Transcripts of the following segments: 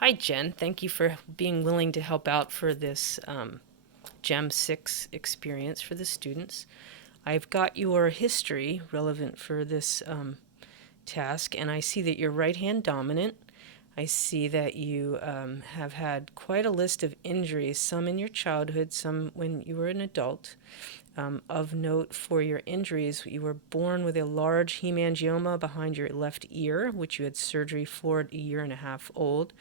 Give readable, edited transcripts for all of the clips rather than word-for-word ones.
Hi, Jen. Thank you for being willing to help out for this GEM 6 experience for the students. I've got your history relevant for this task, and I see that you're right hand dominant. I see that you have had quite a list of injuries, some in your childhood, some when you were an adult. Of note for your injuries, you were born with a large hemangioma behind your left ear, which you had surgery for at a year and a half old.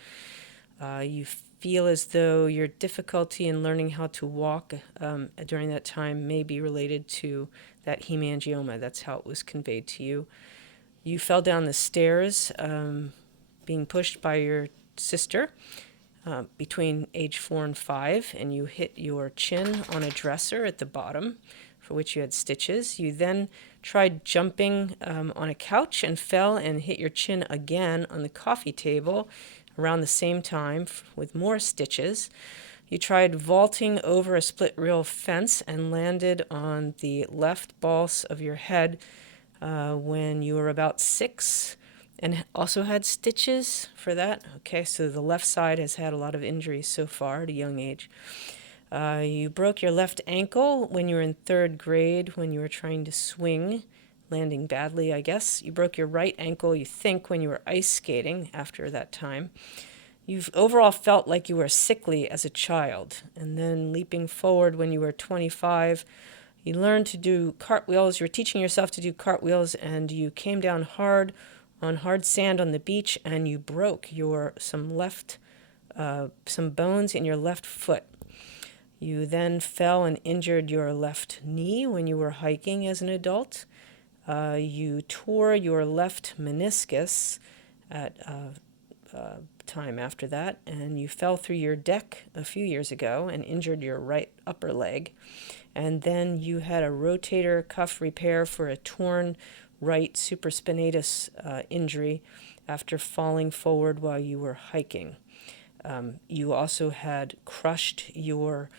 You feel as though your difficulty in learning how to walk during that time may be related to that hemangioma. That's how it was conveyed to you. You fell down the stairs, being pushed by your sister between age 4 and 5, and you hit your chin on a dresser at the bottom, for which you had stitches. You then tried jumping on a couch and fell and hit your chin again on the coffee table around the same time with more stitches. You tried vaulting over a split rail fence and landed on the left balls of your head when you were about 6 and also had stitches for that. Okay, so the left side has had a lot of injuries so far at a young age. You broke your left ankle when you were in 3rd grade when you were trying to swing, landing badly, I guess. You broke your right ankle, you think, when you were ice skating after that time. You've overall felt like you were sickly as a child. And then leaping forward when you were 25, you learned to do cartwheels. You were teaching yourself to do cartwheels, and you came down hard on hard sand on the beach, and you broke some bones in your left foot. You then fell and injured your left knee when you were hiking as an adult. You tore your left meniscus at time after that, and you fell through your deck a few years ago and injured your right upper leg. And then you had a rotator cuff repair for a torn right supraspinatus injury after falling forward while you were hiking. You also had crushed your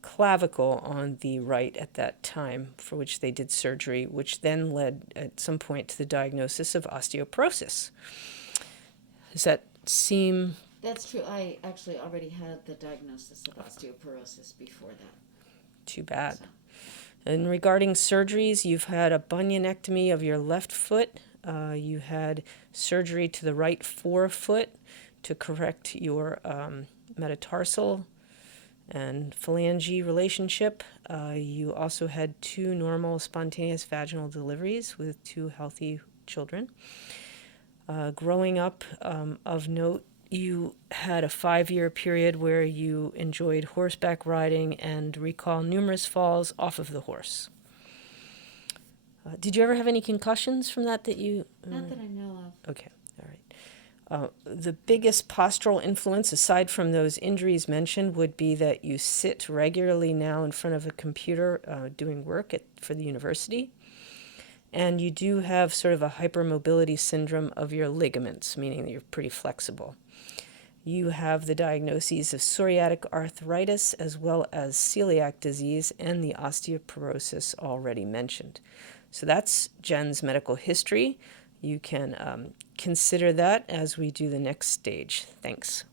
clavicle on the right at that time, for which they did surgery, which then led at some point to the diagnosis of osteoporosis. Does that seem That's true. I actually already had the diagnosis of osteoporosis before that. too bad? So, And regarding surgeries, you've had a bunionectomy of your left foot. You had surgery to the right forefoot to correct your metatarsal and phalange relationship. You also had 2 normal spontaneous vaginal deliveries with 2 healthy children. Growing up, of note, you had a 5-year period where you enjoyed horseback riding and recall numerous falls off of the horse. Did you ever have any concussions from that you? not that I know of. Okay, all right. The biggest postural influence, aside from those injuries mentioned, would be that you sit regularly now in front of a computer doing work for the university. And you do have sort of a hypermobility syndrome of your ligaments, meaning that you're pretty flexible. You have the diagnoses of psoriatic arthritis as well as celiac disease and the osteoporosis already mentioned. So that's Jen's medical history. You can consider that as we do the next stage. Thanks.